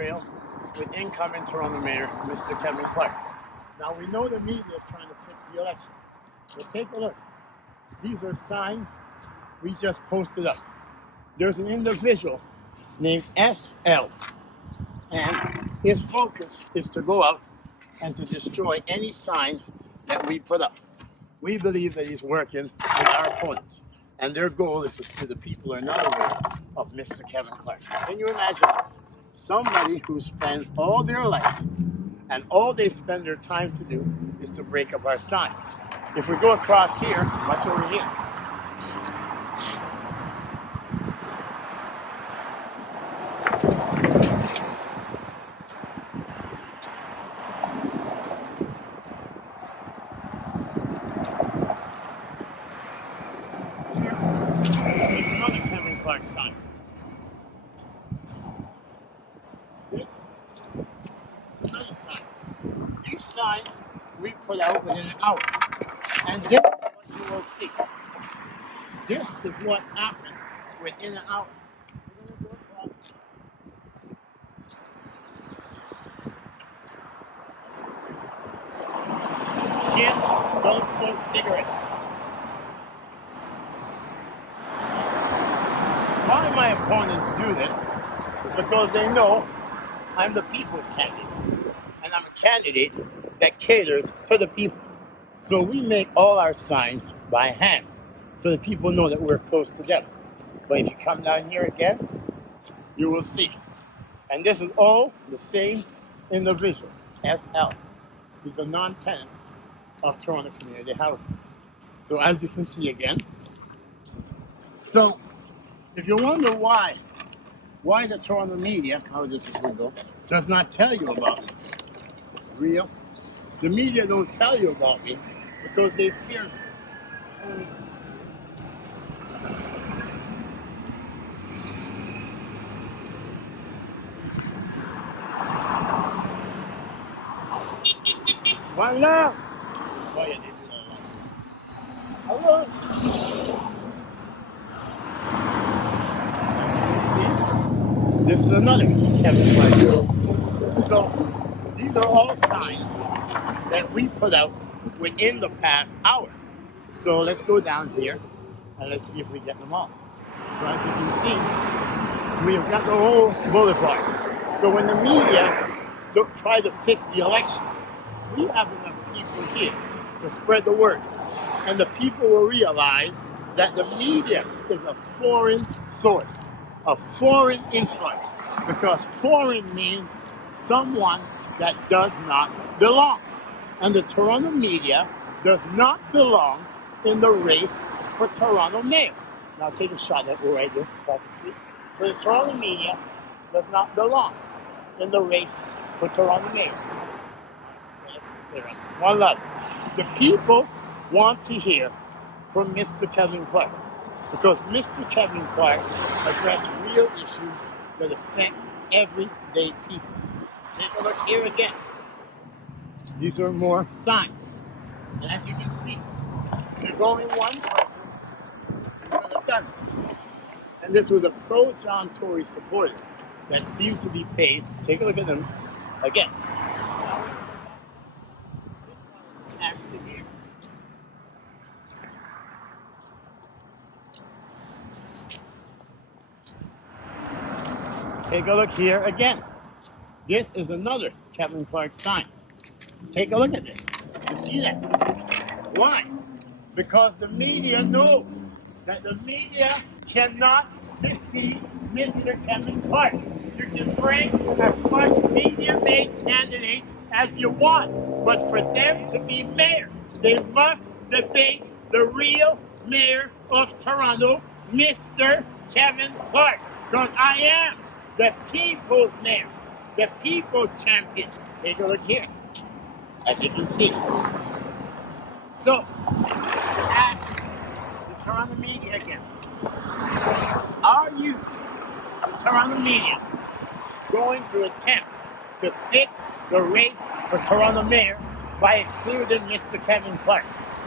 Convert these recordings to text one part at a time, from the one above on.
trail with incoming Toronto Mayor, Mr. Kevin Clarke. Now, we know the media is trying to fix the election. But take a look. These are signs we just posted up. There's an individual named SL, and his focus is to go out and to destroy any signs that we put up. We believe that he's working with our opponents, and their goal is to see the people are not aware of Mr. Kevin Clarke. Can you imagine this? Somebody who spends all their life and all they spend their time to do is to break up our signs. If we go across here, watch over here. Here's another Kevin Clarke sign. This is another sign. These signs we put out within an hour. And this is what you will see. This is what happened within an hour. Kids, don't smoke cigarettes. Why my opponents do this is because they know I'm the people's candidate. And I'm a candidate that caters to the people. So we make all our signs by hand so that people know that we're close together. But if you come down here again, you will see. And this is all the same individual, SL. He's a non-tenant of Toronto Community Housing. So as you can see again, so if you wonder why the Toronto media, how this is going to go, does not tell you about me, it's real. The media don't tell you about me because they fear me. One love. Oh, yeah, they do that. Hello. See? This is another Kevin Clarke. So these are all signs that we put out within the past hour. So let's go down here and let's see if we get them all. So as you can see, we've got the whole boulevard. So when the media try to fix the election, we have enough people here to spread the word. And the people will realize that the media is a foreign source, a foreign influence, because foreign means someone that does not belong. And the Toronto media does not belong in the race for Toronto mayor. Now take a shot at where I do, across the street. So the Toronto media does not belong in the race for Toronto mayor. One love. The people want to hear from Mr. Kevin Clarke because Mr. Kevin Clarke addressed real issues that affect everyday people. Take a look here again. These are more signs. And as you can see, there's only one person who could have done this. And this was a pro-John Tory supporter that seemed to be paid. Take a look at them again. To here. Take a look here again. This is another Kevin Clarke sign. Take a look at this. You see that? Why? Because the media knows that the media cannot defeat Mr. Kevin Clarke. You can bring as much media-made candidates as you want, but for them to be mayor, they must debate the real mayor of Toronto, Mr. Kevin Clarke, because I am the people's mayor, the people's champion. Take a look here, as you can see. So, to ask the Toronto media again, are you, the Toronto media, going to attempt to fix the race for Toronto mayor by excluding Mr. Kevin Clarke?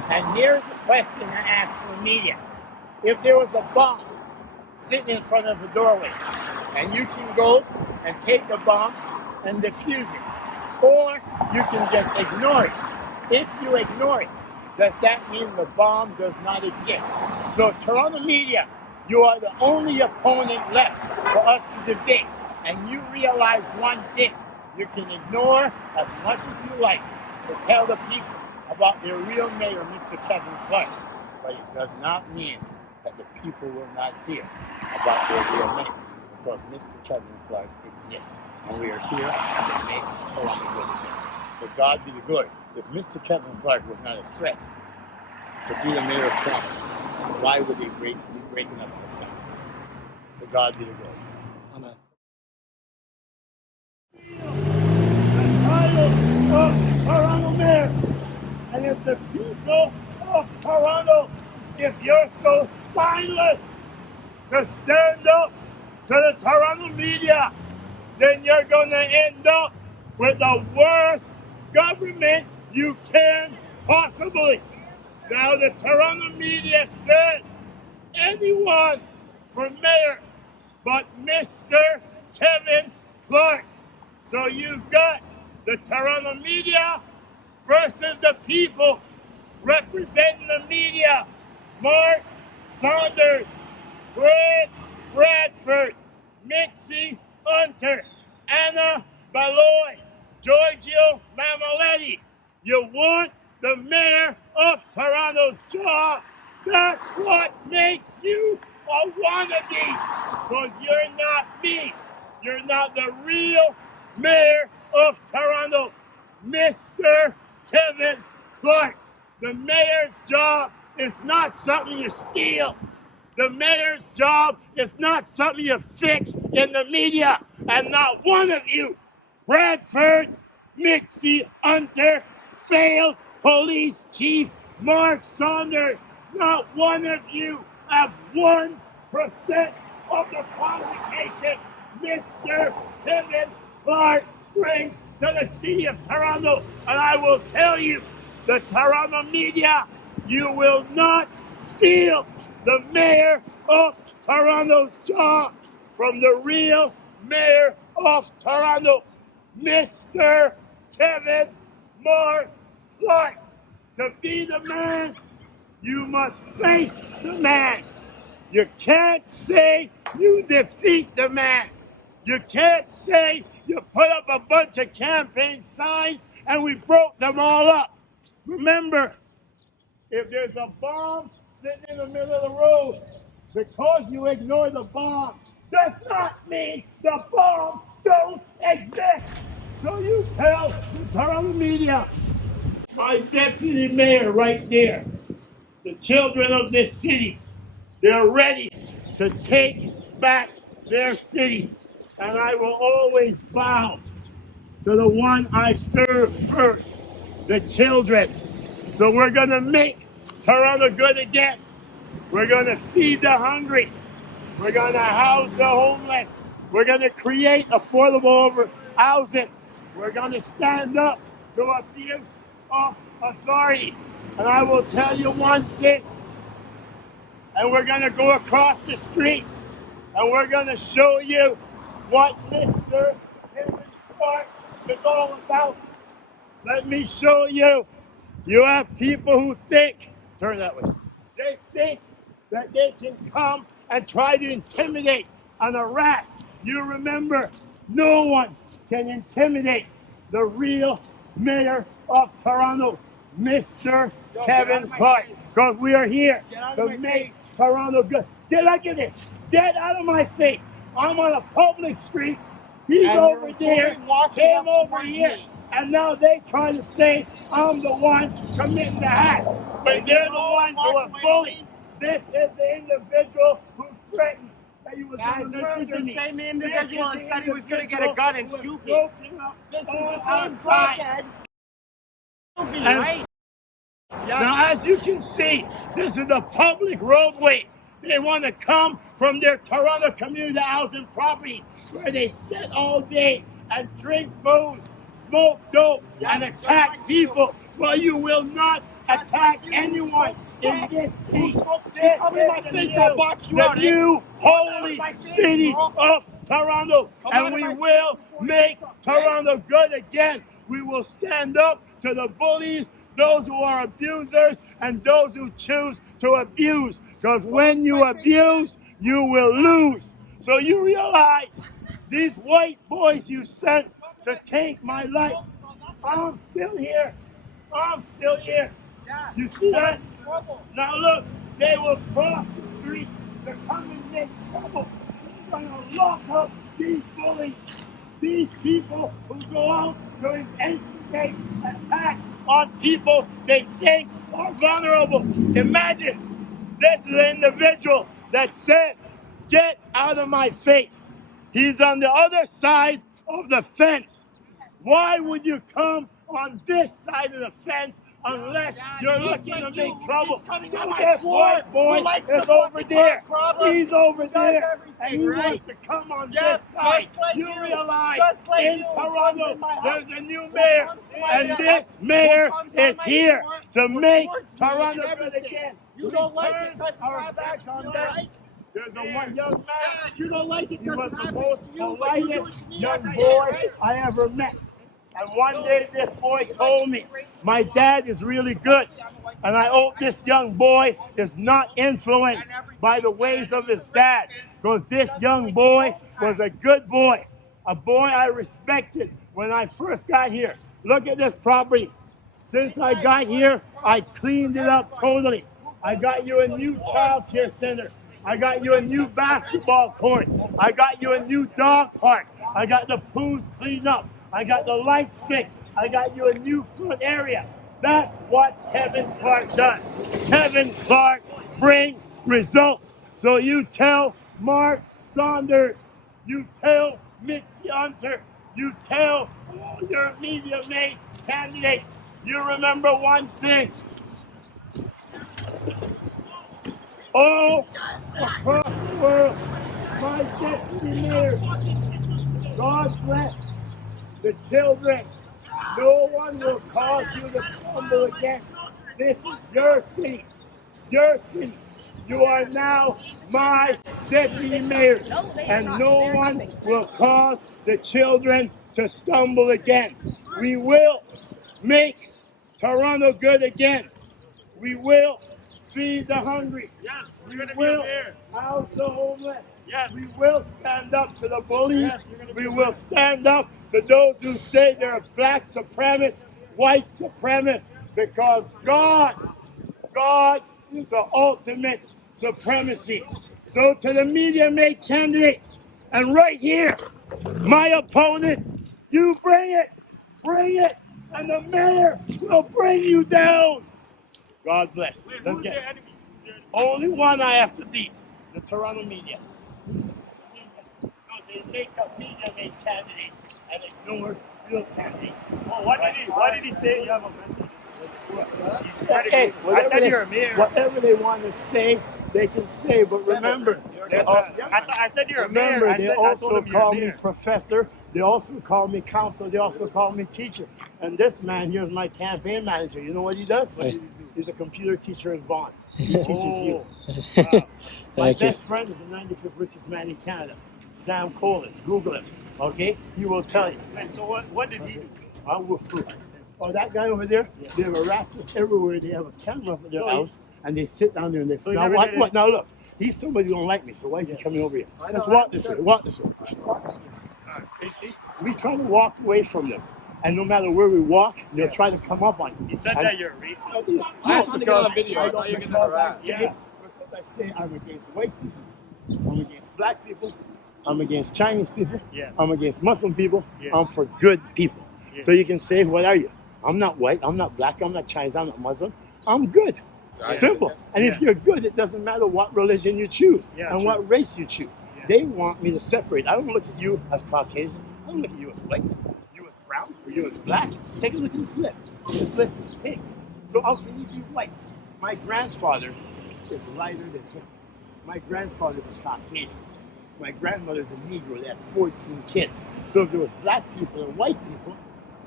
And here's the question I ask the media. If there was a bomb sitting in front of a doorway, and you can go and take the bomb and defuse it. Or you can just ignore it. If you ignore it, does that mean the bomb does not exist? So Toronto media, you are the only opponent left for us to debate. And you realize one thing, you can ignore as much as you like to tell the people about their real mayor, Mr. Kevin Clarke. But it does not mean that the people will not hear about their real mayor, because Mr. Kevin Clarke exists. And we are here to make Toronto good again. To God be the glory. If Mr. Kevin Clarke was not a threat to be the mayor of Toronto, why would he be breaking up the sentence? To God be the glory. Amen. The title of Toronto mayor. And if the people of Toronto, if you're so spineless to stand up to the Toronto media, then you're going to end up with the worst government you can possibly. Now the Toronto media says anyone for mayor but Mr. Kevin Clarke. So you've got the Toronto media versus the people representing the media. Mark Saunders, Greg Bradford, Mitzi Hunter, Anna Baloy, Giorgio Mammaletti. You want the mayor of Toronto's job. That's what makes you a wannabe. Because you're not me. You're not the real mayor of Toronto, Mr. Kevin Clarke. The mayor's job is not something you steal. The mayor's job is not something you fix in the media. And not one of you, Bradford, Mitzi Hunter, failed police chief Mark Saunders, not one of you have 1% of the qualification Mr. Kevin Clarke brings to the city of Toronto. And I will tell you, the Toronto media, you will not steal the mayor of Toronto's job from the real mayor of Toronto, Mr. Kevin Mark Clarke. To be the man, you must face the man. You can't say you defeat the man. You can't say you put up a bunch of campaign signs and we broke them all up. Remember, if there's a bomb sitting in the middle of the road, because you ignore the bomb, does not mean the bomb don't exist. So you tell the Toronto media, my deputy mayor right there, the children of this city, they're ready to take back their city. And I will always bow to the one I serve first, the children. So we're going to make Toronto good again. We're going to feed the hungry. We're going to house the homeless. We're going to create affordable housing. We're going to stand up to abuse of authority. And I will tell you one thing. And we're going to go across the street. And we're going to show you what Mr. Kevin Clarke is all about. Let me show you. You have people who think, turn that way, they think that they can come and try to intimidate and harass. You remember, no one can intimidate the real mayor of Toronto, Mr. Kevin Clarke, because we are here to make Toronto good. Look at this. Get out of my face. I'm on a public street. He's over there. Came over here. And now they try to say I'm the one committing the act. But they're the ones who are bullies. This is the individual who threatened that he was going to murder me. This is the same individual that said he was going to get a gun and shoot me. This is the same crackhead. Right? Now, as you can see, this is a public roadway. They want to come from their Toronto community housing property where they sit all day and drink booze, smoke dope, and attack people. Well, you will not attack anyone in this city. Come in my face, I'll box you out. The new holy city of Toronto, and we will make Toronto good again. We will stand up to the bullies, those who are abusers, and those who choose to abuse. Because when you abuse, you will lose. So you realize these white boys you sent to take my life, I'm still here. I'm still here. You see that? Now look, they will cross the street to come and make trouble. They're going to lock up these bullies, these people who go out to instigate attacks on people they think are vulnerable. Imagine, this is an individual that says, "Get out of my face." He's on the other side of the fence. Why would you come on this side of the fence unless you're looking to make trouble? So this white boy is over there. He's over there, and he wants to come on this side. You realize in Toronto there's a new mayor, and this mayor is here to make Toronto good again. You don't like it because it's Back on that. There's a one young man. You don't like it He was because it the happens most to you. politest young boy I ever met. And one day this boy told me, "My dad is really good. And I hope this young boy is not influenced by the ways of his dad. Because this young boy was a good boy. A boy I respected when I first got here. Look at this property. Since I got here, I cleaned it up totally. I got you a new child care center. I got you a new basketball court. I got you a new dog park. I got the pools cleaned up. I got the lights fixed. I got you a new front area." That's what Kevin Clarke does. Kevin Clarke brings results. So you tell Mark Saunders, you tell Mitzi Hunter, you tell all your media made candidates, you remember one thing. All across the world, my deputy mayor, God bless the children. No one will cause you to stumble again. This is your city. Your city. You are now my deputy mayor. And no one will cause the children to stumble again. We will make Toronto good again. We will feed the hungry. Yes, We will house the homeless. Yes. We will stand up to the bullies. We will stand up to those who say they're black supremacists, white supremacists, because God is the ultimate supremacy. So to the media made candidates, and right here, my opponent, you bring it, and the mayor will bring you down. God bless. Wait, Let's who's get your enemy? Who's your enemy? only one I have to beat, the Toronto media. No, they make up media-made candidates and ignore real candidates. Well, why did he say you have a mental disability? He's pretty Hey, good. I said you're a mayor. whatever they want to say, they can say. But remember, I said you're a mayor. remember, I they told also him you're a call me mayor. professor. They also call me counsel. They also call me teacher. And this man here is my campaign manager. You know what he does? What did he do? He's a computer teacher in Vaughan. He teaches you. Wow. My Thank you. best friend is the 95th richest man in Canada, Sam Colas. Google him, okay? He will tell you. And so what did he do? I will. Oh, that guy over there, they have harassed us everywhere. They have a camera for their So house, and they sit down there and they So you now never what? did What? it? Now look, he's somebody who don't like me. So why is he coming over here? Let's walk this way. Walk this way. Walk this way. See? We try to walk away from them, and no matter where we walk, they'll try to come up on you. He said And- that you're a racist. I just want to get on video. I thought you were getting harassed. Yeah. Because I say I'm against white people, I'm against black people, I'm against Chinese people, Yeah. I'm against Muslim people, Yeah. I'm for good people. Yeah. So you can say, what are you? I'm not white, I'm not black, I'm not Chinese, I'm not Muslim, I'm good. Right. Simple. And if Yeah. you're good, it doesn't matter what religion you choose Yeah, and true. what race you choose. Yeah. They want me to separate. I don't look at you as Caucasian, I don't look at you as white, you as brown, or you as black. Take a look at his lip. His lip is pink. So how can you be white? My grandfather is lighter than him. My grandfather's a Caucasian. My grandmother's a Negro. They had 14 kids. So if there was black people and white people,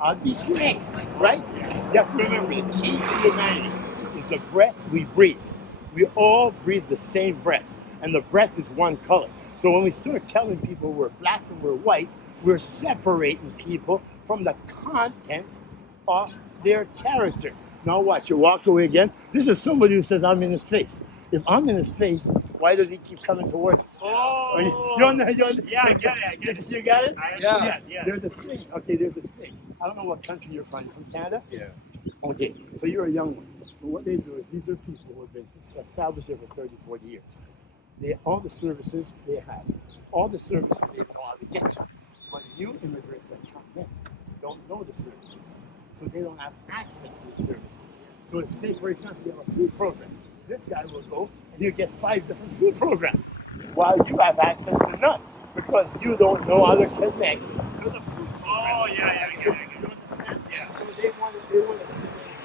I'd be great, right? You have to remember, the key to humanity is the breath we breathe. We all breathe the same breath, and the breath is one color. So when we start telling people we're black and we're white, we're separating people from the content of their character. Now watch, you walk away again. This is somebody who says, I'm in his face. If I'm in his face, why does he keep coming towards us? Oh, Yeah, I get it. You got it? Yeah. There's a thing. Okay, there's a thing. I don't know what country you're from. From Canada? Yeah. Okay, so you're a young one. But what they do is these are people who have been established here for 30, 40 years. All the services they have, all the services they know how to get to. But new immigrants that come in don't know the services. So they don't have access to the services. So if, say, for example, you have a food program, this guy will go and he'll get 5 different food programs, while you have access to none, because you don't know how to connect to the food program. Oh, yeah. You understand? Yeah. So they want to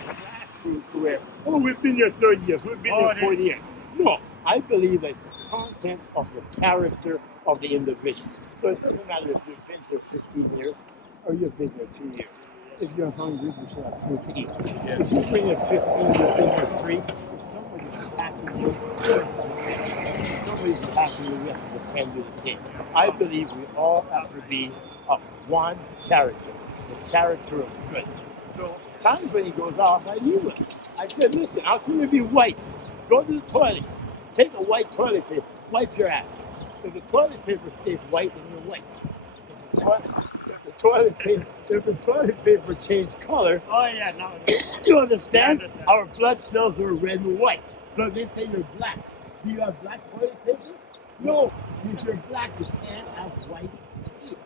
grassroots where, oh, we've been here 30 years, we've been here 40 years. No, I believe it's the content of the character of the individual. So it doesn't matter if you've been here 15 years or you've been here 2 years. If you're hungry, you should have food to eat. Yeah. If you've been here 15, you've been here 3, if somebody's attacking you, if somebody's attacking you, we have to defend you the same. I believe we all have to be of one character, the character of good. So times when he goes off, I knew it. I said, listen, how can you be white? Go to the toilet. Take a white toilet paper. Wipe your ass. If the toilet paper stays white, then you're white. If the toilet paper changed color, Oh, yeah, no. you understand? I understand. Our blood cells were red and white. So they say you're black. Do you have black toilet paper? No. If you're black, you can't have white teeth.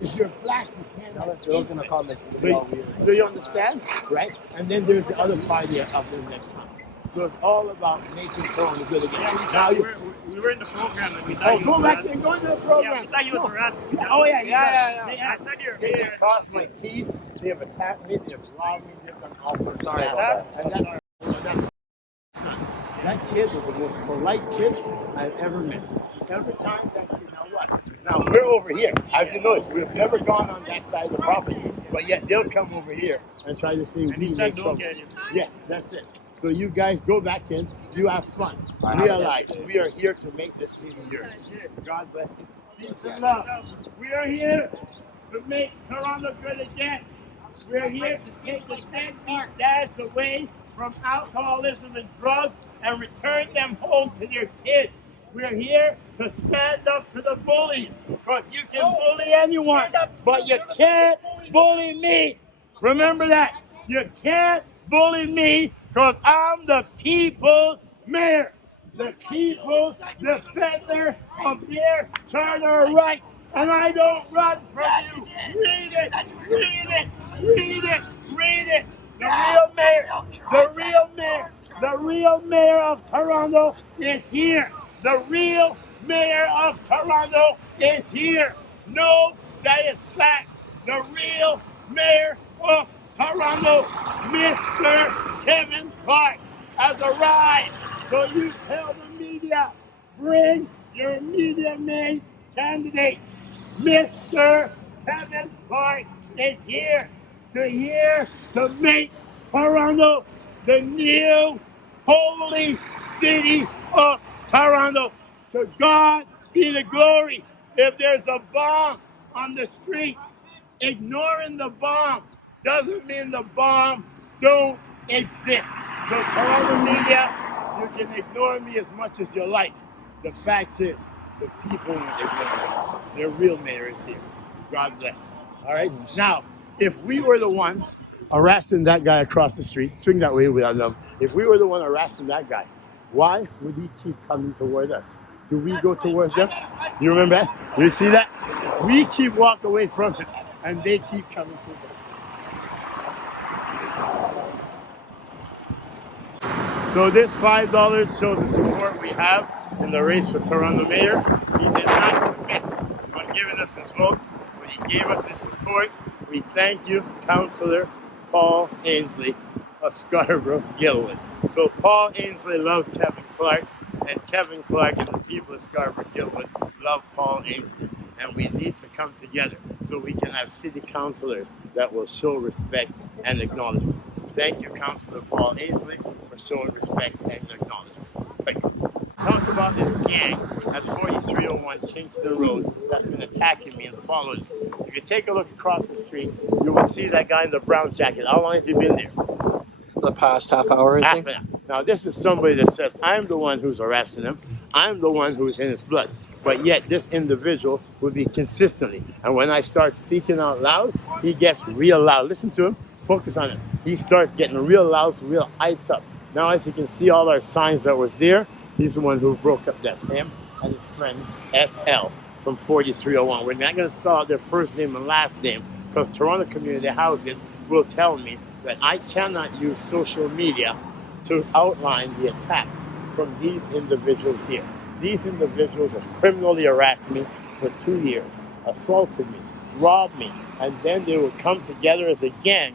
If you're black, you can't have Those in the comments. so you understand? Right? And then there's the other party of them that come. So it's all about making Toronto good again. Yeah, we were in the program and we thought Oh, you go was back harassing. and go into the program. Yeah, we thought you was harassing me. Oh, yeah. I said you're They here. have crossed my teeth. They have attacked me. They have robbed me. They've done all sorts of Sorry bad about stuff. And that's that kid was the most polite kid I've ever met. Every time that kid, now what? Now we're over here. As you notice, we've never gone on that side of the property, but yet they'll come over here and try to say And he we said make don't trouble. get you. Yeah, that's it. So you guys go back in. You have fun. Right. Realize we are here to make this city yours. God bless you. Peace and love. We are here to make Toronto good again. We are here to take the dead dads away from alcoholism and drugs and return them home to their kids. We are here to stand up to the bullies, because you can bully anyone, but you can't bully me. Remember that. You can't bully me, because I'm the people's mayor. The people's defender of their charter of rights. And I don't run from you. Read it. Read it. Read it. Read it. The real mayor. The real mayor. The real mayor of Toronto is here. The real mayor of Toronto is here. No, that is fact. The real mayor of Toronto, Mr. Kevin Clarke, has arrived. So you tell the media, bring your media-made candidates. Mr. Kevin Clarke is here to make Toronto the new holy city of Toronto. To God be the glory. If there's a bomb on the streets, ignoring the bomb doesn't mean the bomb don't exist. So Toronto media, you can ignore me as much as you like. The fact is, the people won't ignore me. Their real mayor is here. God bless. All right? Now, if we were the ones harassing that guy across the street, swing that way without them. If we were the one harassing that guy, why would he keep coming toward us? Do we go towards them? You remember that? You see that? We keep walking away from him, and they keep coming to us. So this $5 shows the support we have in the race for Toronto Mayor. He did not commit on giving us his vote, but he gave us his support. We thank you, Councillor Paul Ainsley of Scarborough-Guildwood. So Paul Ainsley loves Kevin Clarke, and Kevin Clarke and the people of Scarborough-Guildwood love Paul Ainsley. And we need to come together so we can have city councillors that will show respect and acknowledgement. Thank you, Councillor Paul Ainsley, for showing respect and acknowledgement. Thank you. Talk about this gang at 4301 Kingston Road that's been attacking me and following me. If you take a look across the street, you will see that guy in the brown jacket. How long has he been there? The past half hour, I Half think. an hour. Now, this is somebody that says, I'm the one who's harassing him. I'm the one who's in his blood. But yet, this individual will be consistently. And when I start speaking out loud, he gets real loud. Listen to him. Focus on him. He starts getting real loud, real hyped up. Now, as you can see, all our signs that was there, he's the one who broke up that. Him and his friend, SL, from 4301. We're not going to spell out their first name and last name because Toronto Community Housing will tell me that I cannot use social media to outline the attacks from these individuals here. These individuals have criminally harassed me for 2 years, assaulted me, robbed me, and then they would come together as a gang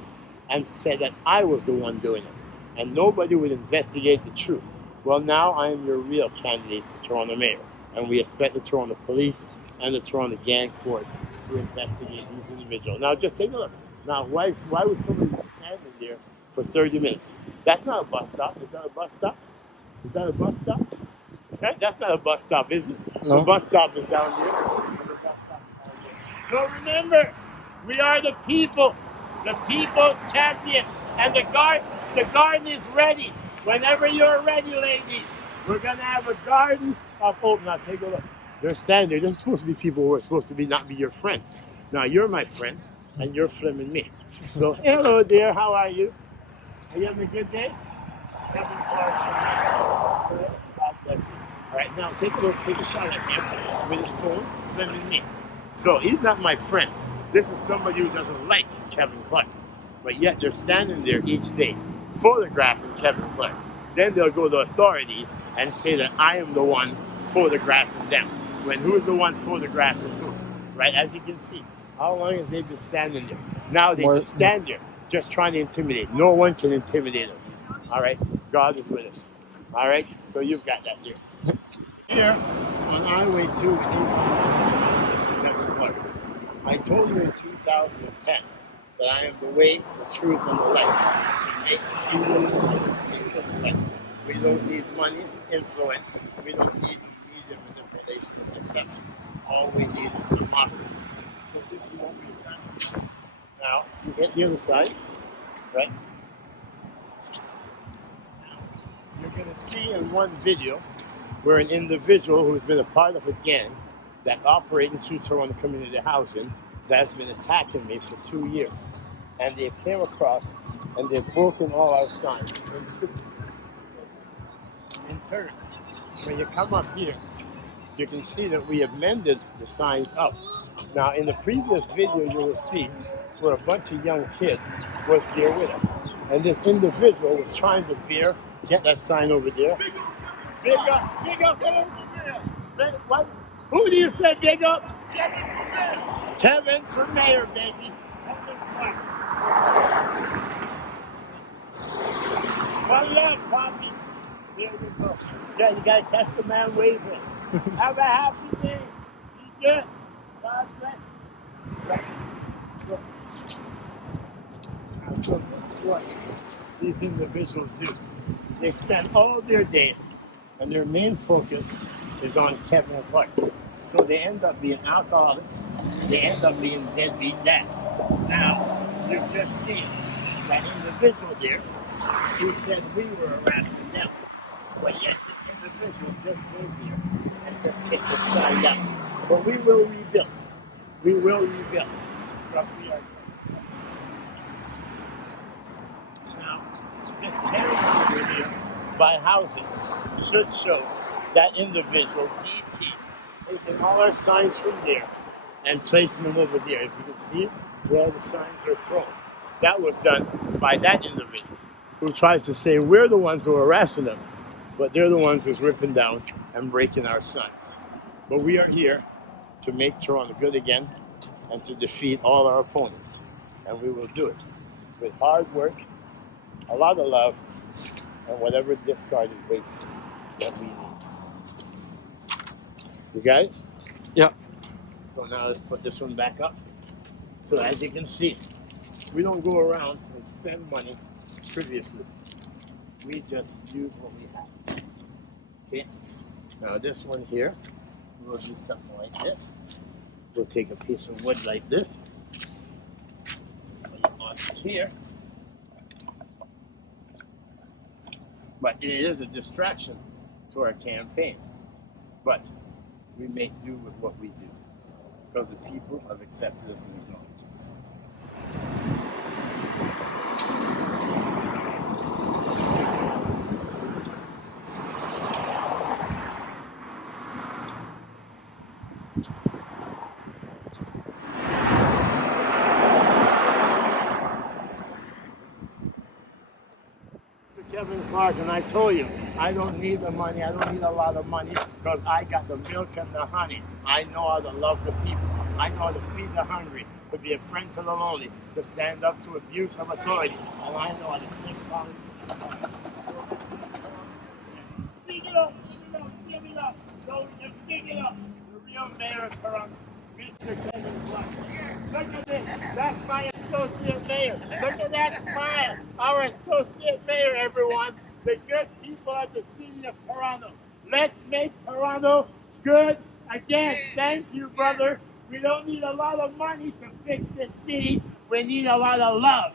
and say that I was the one doing it. And nobody would investigate the truth. Well, now I am your real candidate for Toronto Mayor, and we expect the Toronto Police and the Toronto Gang Force to investigate these individuals. Now, just take a look. Now, why was somebody standing there for 30 minutes? That's not a bus stop. Is that a bus stop? Is that a bus stop? Okay? That's not a bus stop, is it? No. The bus stop is down here. And the bus stop is down here. So remember, we are the people, the people's champion, and the garden is ready. Whenever you're ready, ladies, we're gonna have a garden of hope. Now take a look. They're standing there. This is supposed to be people who are supposed to not be your friend. Now you're my friend, and you're flaming me. So hello there, how are you? Are you having a good day? Kevin Clarke. God bless you. All right, now take a look, take a shot at him with his phone, flaming me. So he's not my friend. This is somebody who doesn't like Kevin Clarke. But yet they're standing there each day, photographing Kevin Clarke. Then they'll go to authorities and say that I am the one photographing them. When who's the one photographing who? Right, as you can see. How long has they been standing there? Now they just stand there, just trying to intimidate. No one can intimidate us. All right? God is with us. All right? So you've got that there. Here on Highway 2 Kevin Clarke. I told you in 2010 that I am the way, the truth, and the light to make people see what's right. We don't need money, influence. We don't need media manipulation, etc. All we need is democracy. So this is what we've done. Now, you hit the other side, right? Now, you're going to see in one video where an individual who's been a part of a gang that operating through Toronto Community Housing that has been attacking me for 2 years. And they came across and they've broken all our signs in turn. When you come up here, you can see that we have mended the signs up. Now, in the previous video, you will see where a bunch of young kids was there with us. And this individual was trying to get that sign over there. Big up, what? Who do you say big up? Kevin for mayor, baby. Kevin Clarke. One love, Poppy. There we go. Yeah, you gotta catch the man waving. Have a happy day. Be good. God bless you. Right. So, this is what these individuals do. They spend all their day, and their main focus is on Kevin Clarke. So they end up being alcoholics. They end up being deadbeat dads. Now, you've just seen that individual there who said we were harassing them. But yet this individual just came here and just kicked the sign down. But we will rebuild. We will rebuild. But we are now, this camera over here by housing should show that individual DT taking all our signs from there and placing them over there. If you can see it, where the signs are thrown. That was done by that individual who tries to say we're the ones who are harassing them, but they're the ones who's ripping down and breaking our signs. But we are here to make Toronto good again and to defeat all our opponents. And we will do it with hard work, a lot of love, and whatever discarded waste that we need. You got it? Yeah. So now let's put this one back up. So as you can see, we don't go around and spend money frivolously. We just use what we have. Okay? Now this one here, we'll do something like this. We'll take a piece of wood like this, put it on here. But it is a distraction to our campaign. But we make do with what we do, because the people have accepted us and acknowledged us. Kevin Clarke, and I told you, I don't need the money. I don't need a lot of money because I got the milk and the honey. I know how to love the people. I know how to feed the hungry, to be a friend to the lonely, to stand up to abuse of authority. And I know how to think about it. Dig it up, dig it up, dig it up. So we can dig it up. The real mayor of Toronto, Mr. Kevin Clarke. Look at this. That's my associate mayor. Look at that smile. Our associate mayor, everyone. The good people of the city of Toronto. Let's make Toronto good again. Thank you, brother. We don't need a lot of money to fix this city. We need a lot of love.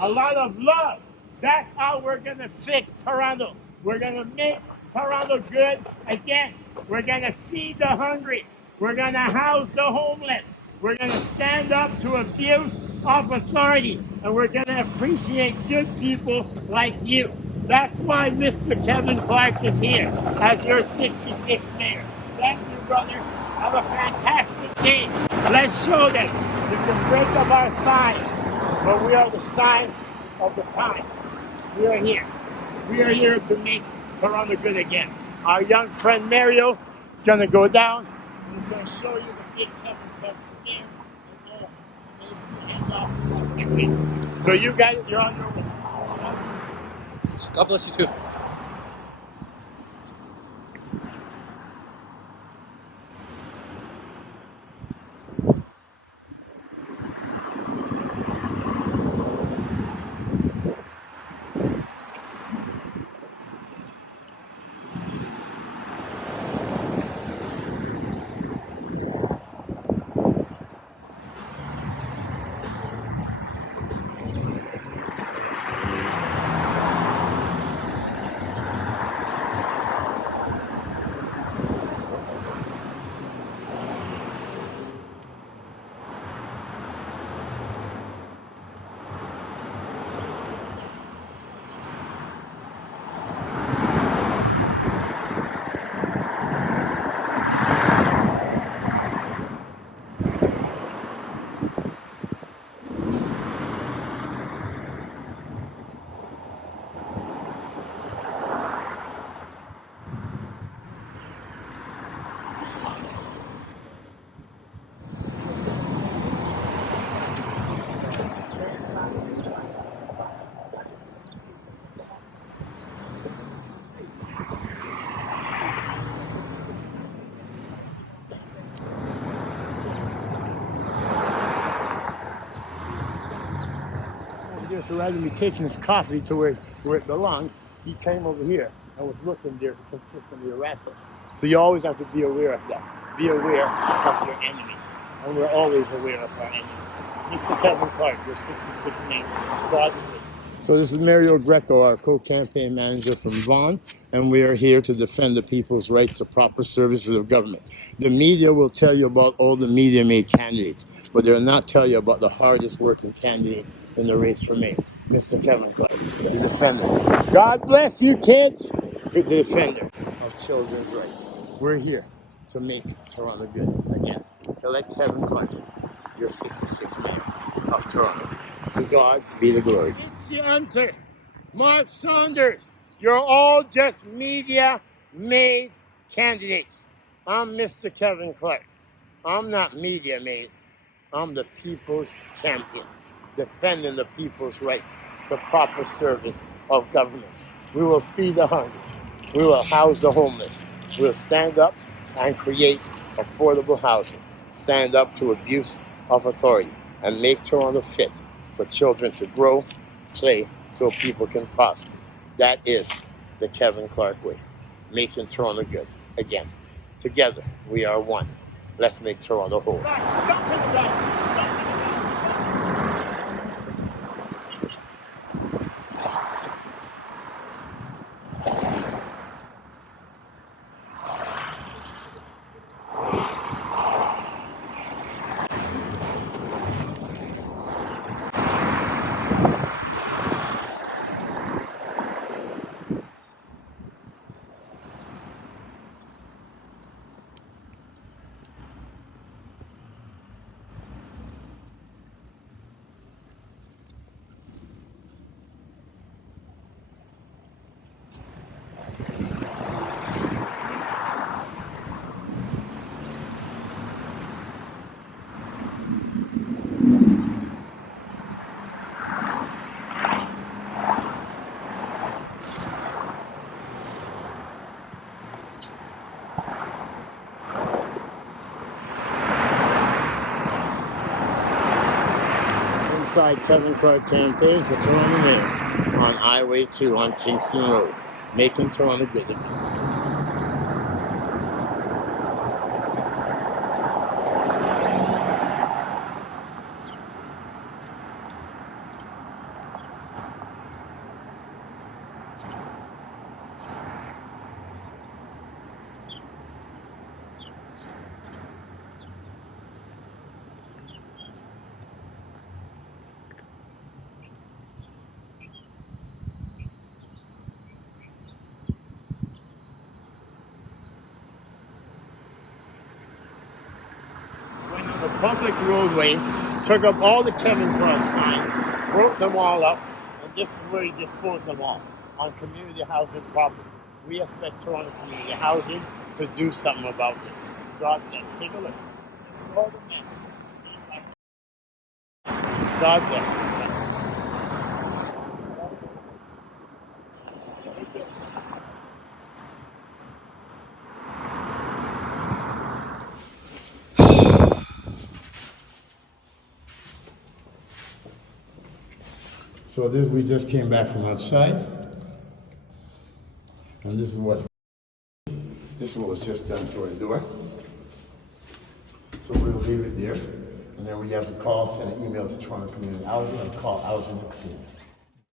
A lot of love. That's how we're going to fix Toronto. We're going to make Toronto good again. We're going to feed the hungry. We're going to house the homeless. We're going to stand up to abuse of authority. And we're going to appreciate good people like you. That's why Mr. Kevin Clarke is here as your 66th mayor. Thank you, brother. Have a fantastic day. Let's show them we can break up our signs, but we are the sign of the time. We are here. We are here to make Toronto good again. Our young friend Mario is going to go down and he's going to show you the big Kevin Clarke from there and end off on the street. So you guys, you're on your way. God bless you too. So rather than me taking his coffee to where it belongs, he came over here and was looking there to consistently harass us. So you always have to be aware of that. Be aware of your enemies. And we're always aware of our enemies. Mr. Kevin Clarke, your 66 man. God is with you. So this is Mario Greco, our co-campaign manager from Vaughan, and we are here to defend the people's rights to proper services of government. The media will tell you about all the media-made candidates, but they'll not tell you about the hardest working candidate in the race for mayor, Mr. Kevin Clarke, the defender. God bless you, kids. The defender of children's rights. We're here to make Toronto good again. Elect Kevin Clarke, your 66th mayor of Toronto. To God be the glory. Itzy Hunter, Mark Saunders, you're all just media-made candidates. I'm Mr. Kevin Clarke. I'm not media-made. I'm the people's champion, defending the people's rights to proper service of government. We will feed the hungry. We will house the homeless. We'll stand up and create affordable housing. Stand up to abuse of authority and make Toronto fit for children to grow, play, so people can prosper. That is the Kevin Clarke way, making Toronto good again. Together, we are one. Let's make Toronto whole. Inside Kevin Clarke campaign for Toronto Mayor on Highway 2 on Kingston Road, making Toronto good again. Went on the public roadway, took up all the Kevin Clarke signs, broke them all up, and this is where he disposed them all, on community housing property. We expect Toronto Community Housing to do something about this. God bless. Take a look. This is all the mess. God bless. So we just came back from outside, and this is what was just done to our door. So we'll leave it there, and then we have to call, send an email to Toronto Community Housing, and call Housing to clean it.